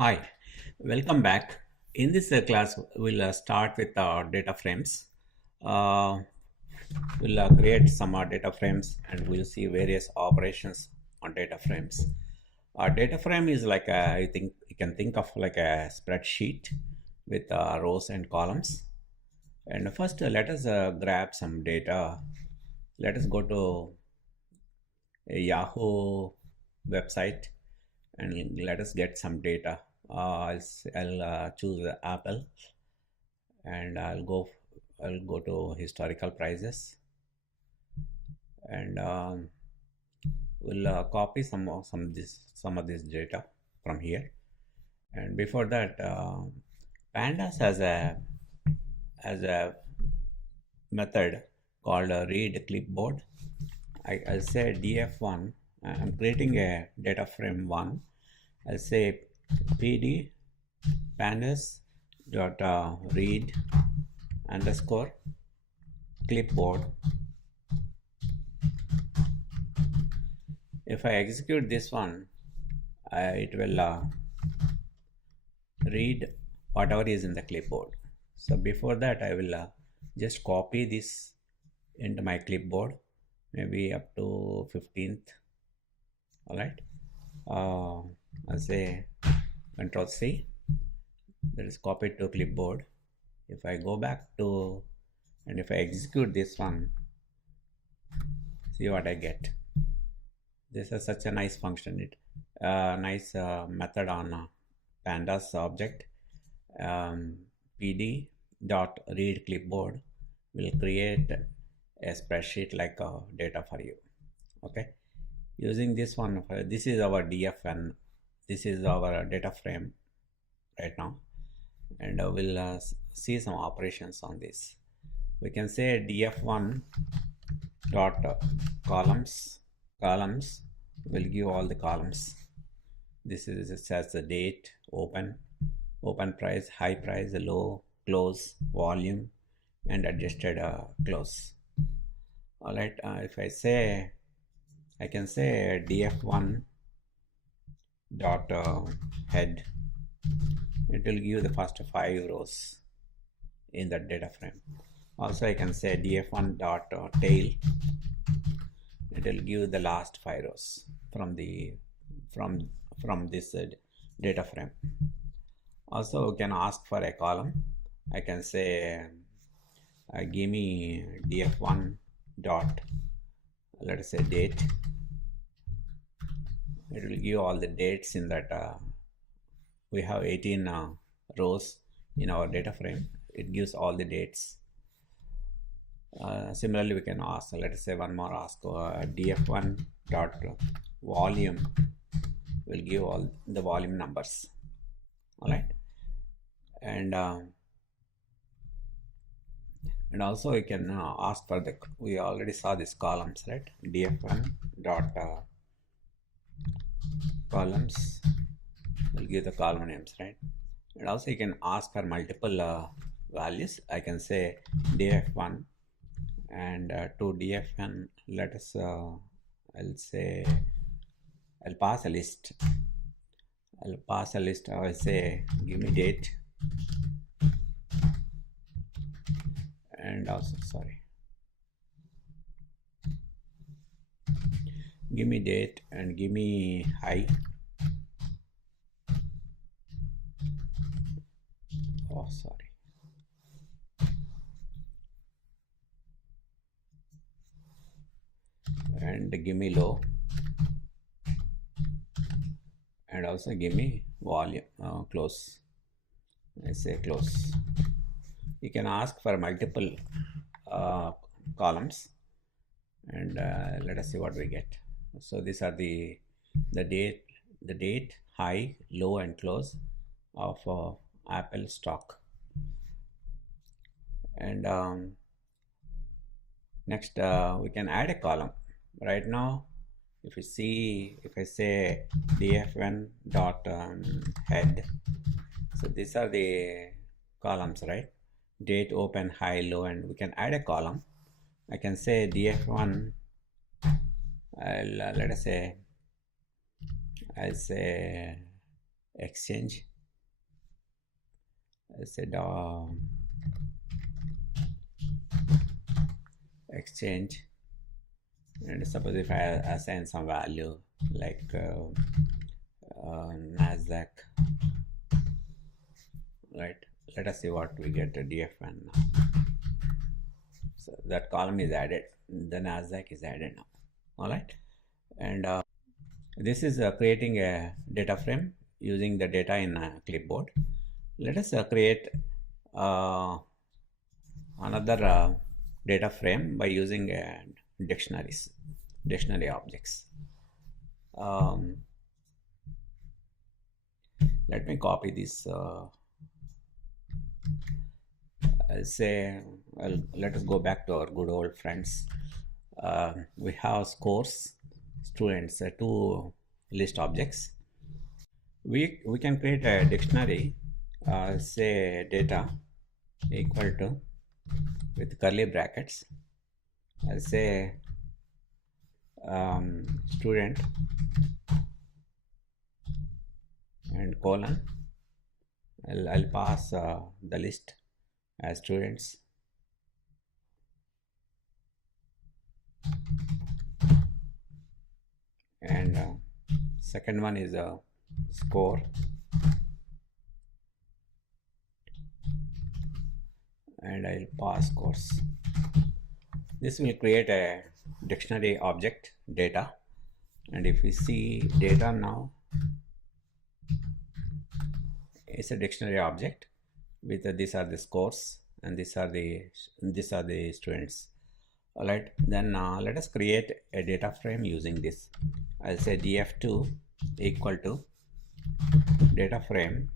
Hi, welcome back. In this class, we'll start with data frames. Uh, we'll create some data frames and we'll see various operations on data frames. A data frame is like I think you can think of like a spreadsheet with rows and columns. And first, let us grab some data. Let us go to a Yahoo website and let us get some data. I'll choose Apple and I'll go to historical prices and we'll copy some of this data from here. And before that, Pandas has a method called read clipboard. I'll say df1. I'm creating a data frame 1. I'll say pd pandas dot read underscore clipboard. If I execute this one, it will read whatever is in the clipboard. So before that, I will just copy this into my clipboard, maybe up to 15th. All right. I'll say Control C. That is copied to clipboard. If I go back to and if I execute this one, see what I get. This is such a nice function. It nice method on Pandas object. PD dot read clipboard will create a spreadsheet like data for you. Okay, using this one, this is our DFN. This is our data frame right now, and we'll see some operations on this. We can say df1 dot columns will give all the columns. This is it says the date, open price, high price, low, close, volume, and adjusted close. All right. If I say, I can say df1 dot head. It will give the first 5 rows in that data frame. Also, I can say df1 dot tail. It will give the last 5 rows from this data frame. Also, we can ask for a column. I can say give me df1 dot, let us say date. It will give all the dates in that. We have 18 rows in our data frame. It gives all the dates. Similarly, we can ask, let us say one more ask, df1 dot volume will give all the volume numbers. All right. And also we can ask for the, we already saw these columns, right? df1 dot columns will give the column names, right? And also you can ask for multiple values. I can say df1 and to dfn, let us I'll say I'll pass a list. I'll say give me date and also give me date and give me high. And give me low and also give me volume close. I say close. You can ask for multiple columns and let us see what we get. So these are the date, high, low, and close of Apple stock. And next we can add a column. Right now, if you see, if I say df1 dot head, so these are the columns, right? Date, open, high, low, and we can add a column. I can say df1, let us say, I'll say exchange I said exchange, and suppose if I assign some value like Nasdaq, right? Let us see what we get. DFN now. So that column is added. The Nasdaq is added now. All right, and this is creating a data frame using the data in a clipboard. Let us create another data frame by using dictionary objects. Let me copy this. I'll say, let us go back to our good old friends. We have scores, students, two list objects. We can create a dictionary, say data equal to, with curly brackets, I'll say student and colon. I'll pass the list as students, and second one is a score, and I'll pass course. This will create a dictionary object data, and if we see data now, it's a dictionary object with these are the scores and these are the students. All right, then let us create a data frame using this. I'll say df2 equal to data frame,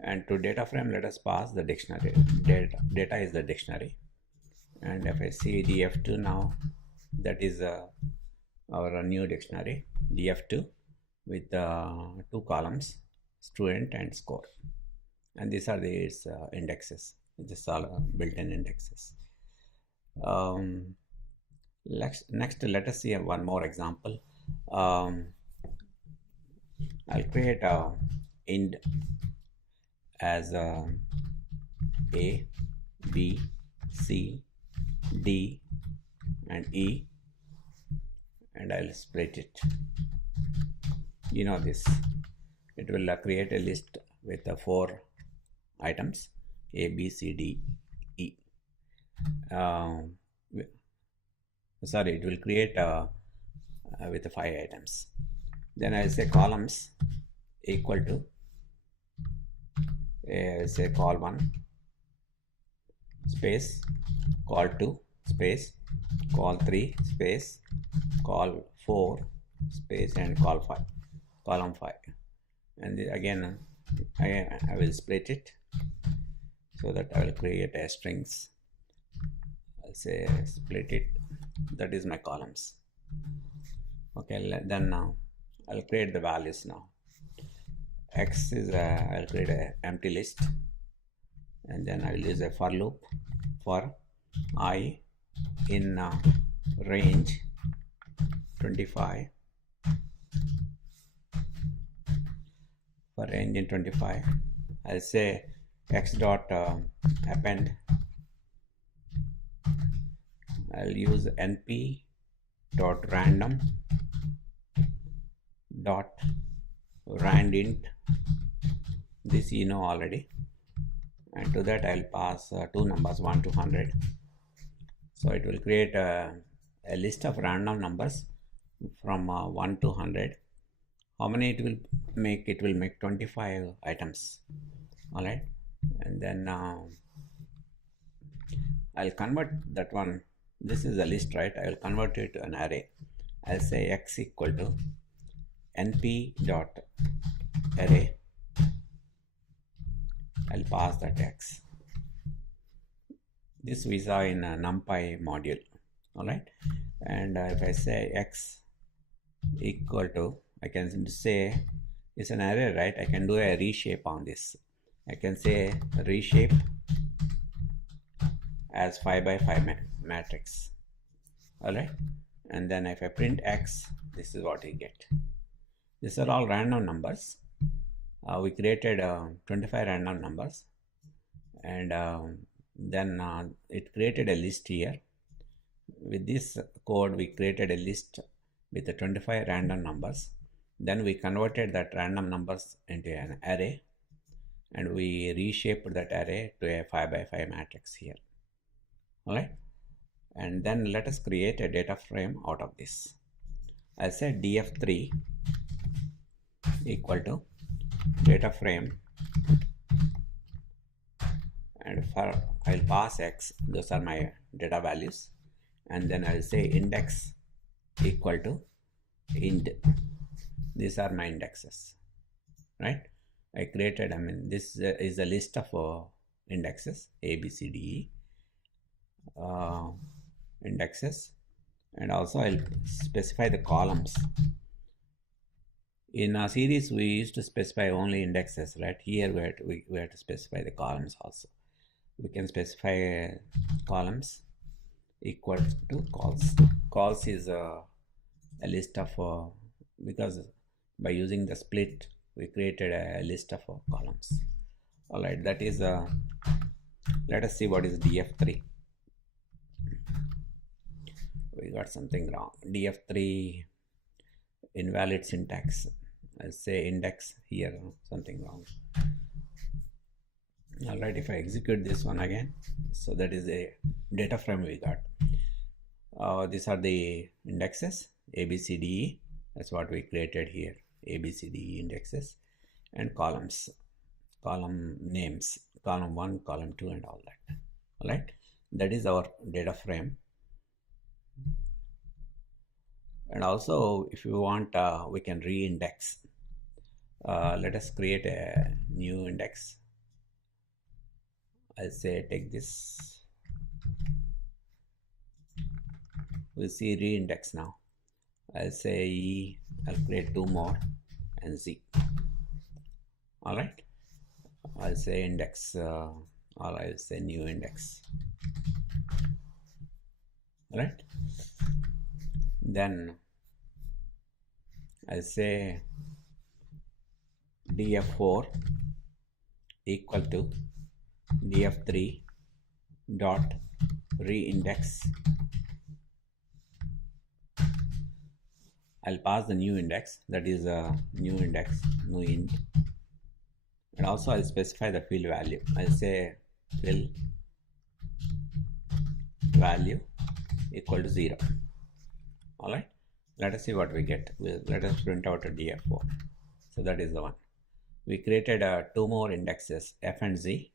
and to data frame let us pass the dictionary. Data is the dictionary, and if I see df2 now, that is our new dictionary df2 with two columns, student and score, and these are its indexes. These are built-in indexes. Next, let us see one more example. I'll create a int as A, B, C, D, and E, and I'll split it. You know this. It will create a list with 4 items, A, B, C, D, E. Sorry, it will create with 5 items. Then I'll say columns equal to, say call 1 space, call 2 space, call 3 space, call 4 space, and call 5, column 5. And again I will split it so that I will create a strings. I'll say split it, that is my columns. Okay, then now I'll create the values now. X is I'll create an empty list, and then I will use a for loop for I in range 25, for range in 25. I'll say x dot append. I'll use np dot random dot randint. This you know already, and to that I'll pass two numbers 1 to 100. So it will create a list of random numbers from 1 to 100. How many it will make? It will make 25 items. All right, and then I'll convert that one. This is a list, right? I will convert it to an array. I'll say x equal to np dot array. I'll pass that x. This we saw in a NumPy module. All right, and if I say x equal to, I can say it's an array, right? I can do a reshape on this. I can say reshape as 5 by 5 matrix. All right, and then if I print x, this is what you get. These are all random numbers. we created 25 random numbers, and then it created a list here. With this code, we created a list with the 25 random numbers. Then we converted that random numbers into an array, and we reshaped that array to a 5 by 5 matrix here. All right, and then let us create a data frame out of this. I said df3 equal to data frame, and for I'll pass x, those are my data values, and then I'll say index equal to int. These are my indexes, right? I created, this is a list of indexes, A, B, C, D, E indexes, and also I'll specify the columns. In our series, we used to specify only indexes, right? Here we have to specify the columns also. We can specify columns equal to calls. Calls is a list of, because by using the split, we created a list of columns. All right, that is, let us see what is df3. We got something wrong. df3 invalid syntax. I'll say index here, something wrong. All right, if I execute this one again, so that is a data frame we got. These are the indexes, A, B, C, D, E. That's what we created here, A, B, C, D, E indexes, and columns, column names, column 1, column 2, and all that. All right, that is our data frame. And also, if you want, we can re-index. Let us create a new index. I'll say take this. We'll see re-index now. I'll say E, I'll create 2 more, and Z. All right. I'll say index, or I'll say new index. All right. Then I'll say df4 equal to df3 dot re-index. I'll pass the new index, that is a new index, new int, and also I'll specify the field value. I'll say field value equal to 0. All right, let us see what we get. Let us print out a df4. So that is the one. We created 2 more indexes, f and z.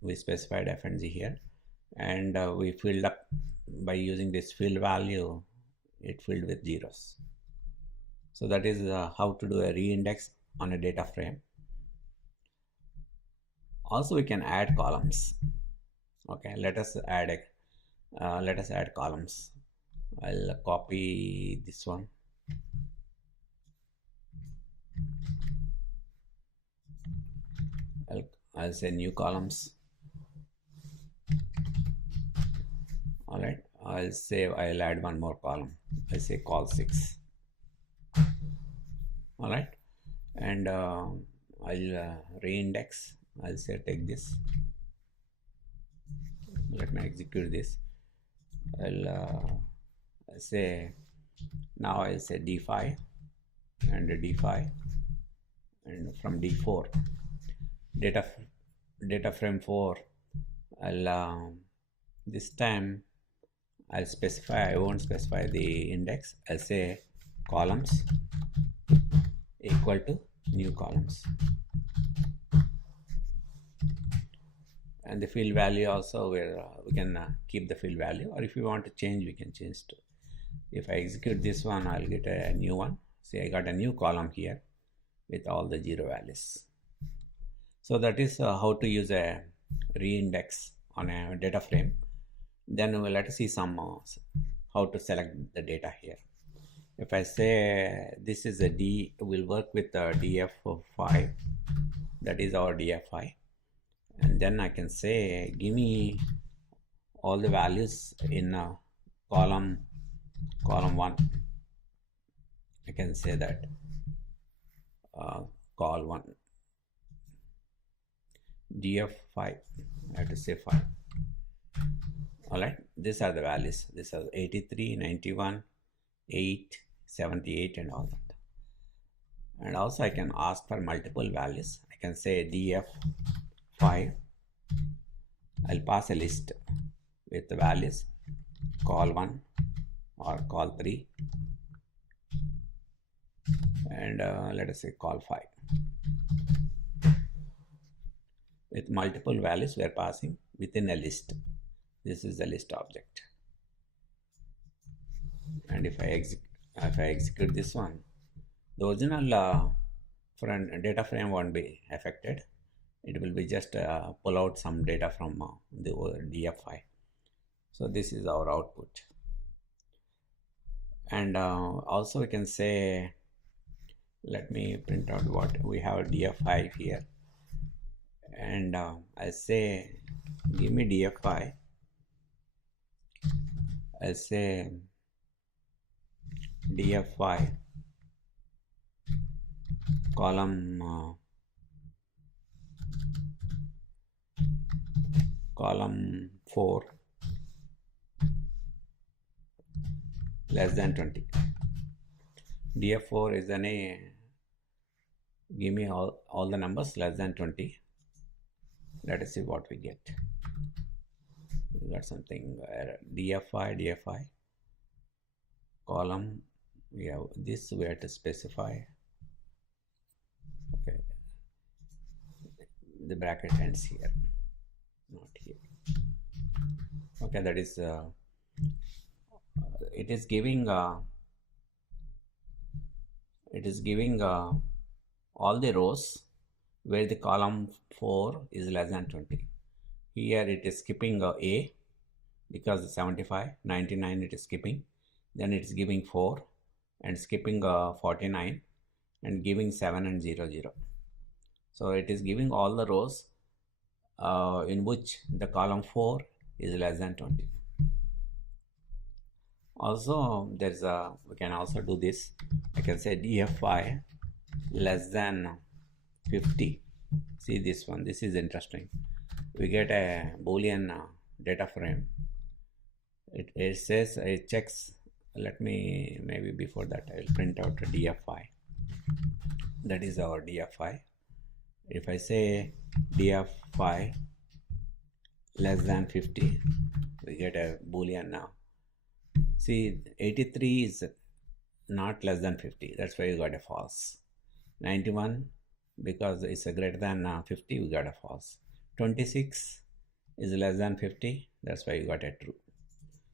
We specified f and z here, and we filled up by using this field value. It filled with zeros. So that is how to do a re-index on a data frame. Also, we can add columns. Okay, let us add columns. I'll copy this one. I'll say new columns. All right, I'll add one more column. I say call 6. All right, and I'll re-index. I'll say take this. Let me execute this. I'll say now I'll say d5 and d5, and from d4 data frame 4. I'll this time I'll specify, I won't specify the index. I'll say columns equal to new columns, and the field value also, where we can keep the field value, or if you want to change, we can change to. If I execute this one, I'll get a new one. See, I got a new column here with all the 0 values. So that is how to use a re-index on a data frame. Then let us see some how to select the data here. If I say this is a D, we'll work with df5. That is our df5, and then I can say give me all the values in column 1. I can say that call 1, df5, I have to say 5. Alright, these are the values. These are 83, 91, 8, 78 and all that. And also I can ask for multiple values. I can say df5. I'll pass a list with the values call 1 or call 3 and let us say call 5. With multiple values we are passing within a list. This is the list object. And if I execute this one, the original data frame won't be affected. It will be just pull out some data from the df5. So this is our output. And also we can say, let me print out what we have df5 here, and I say give me df5. I say df5 column 4 less than 20. df4 is give me all the numbers less than 20. Let us see what we get. We got something df5 column. We have this, we have to specify. Okay, the bracket ends here, not here. Okay, that is it is giving all the rows where the column 4 is less than 20. Here it is skipping A because 75, 99 it is skipping. Then it is giving 4 and skipping 49 and giving 7 and 0, 0. So it is giving all the rows in which the column 4 is less than 20. Also there's we can also do this. I can say df5 less than 50. See this one, this is interesting. We get a boolean data frame. It says, it checks. Let me, maybe before that I will print out a df5. That is our df5. If I say df5 less than 50, we get a boolean now. See, 83 is not less than 50, that's why you got a false. 91, because it's a greater than 50, we got a false. 26 is less than 50, that's why you got a true.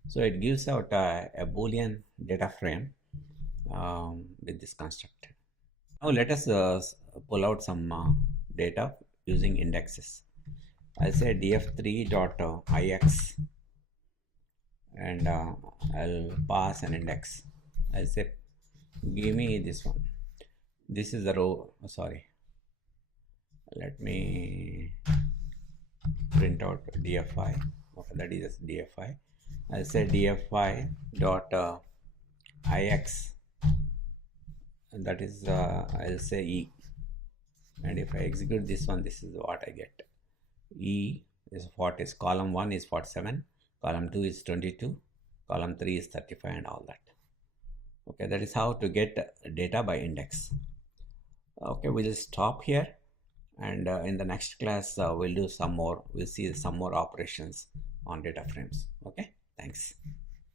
So it gives out a boolean data frame with this construct. Now let us pull out some data using indexes. I'll say df3.ix and I'll pass an index. I'll say give me this one. This is the row, sorry. Let me print out df5. Okay, that is df5. I'll say df5.ix, and that is I'll say e, and if I execute this one, this is what I get. E is what is column 1 is 47, column 2 is 22, column 3 is 35 and all that. Okay, that is how to get data by index. Okay, we'll stop here, and in the next class we'll see some more operations on data frames. Okay, thanks.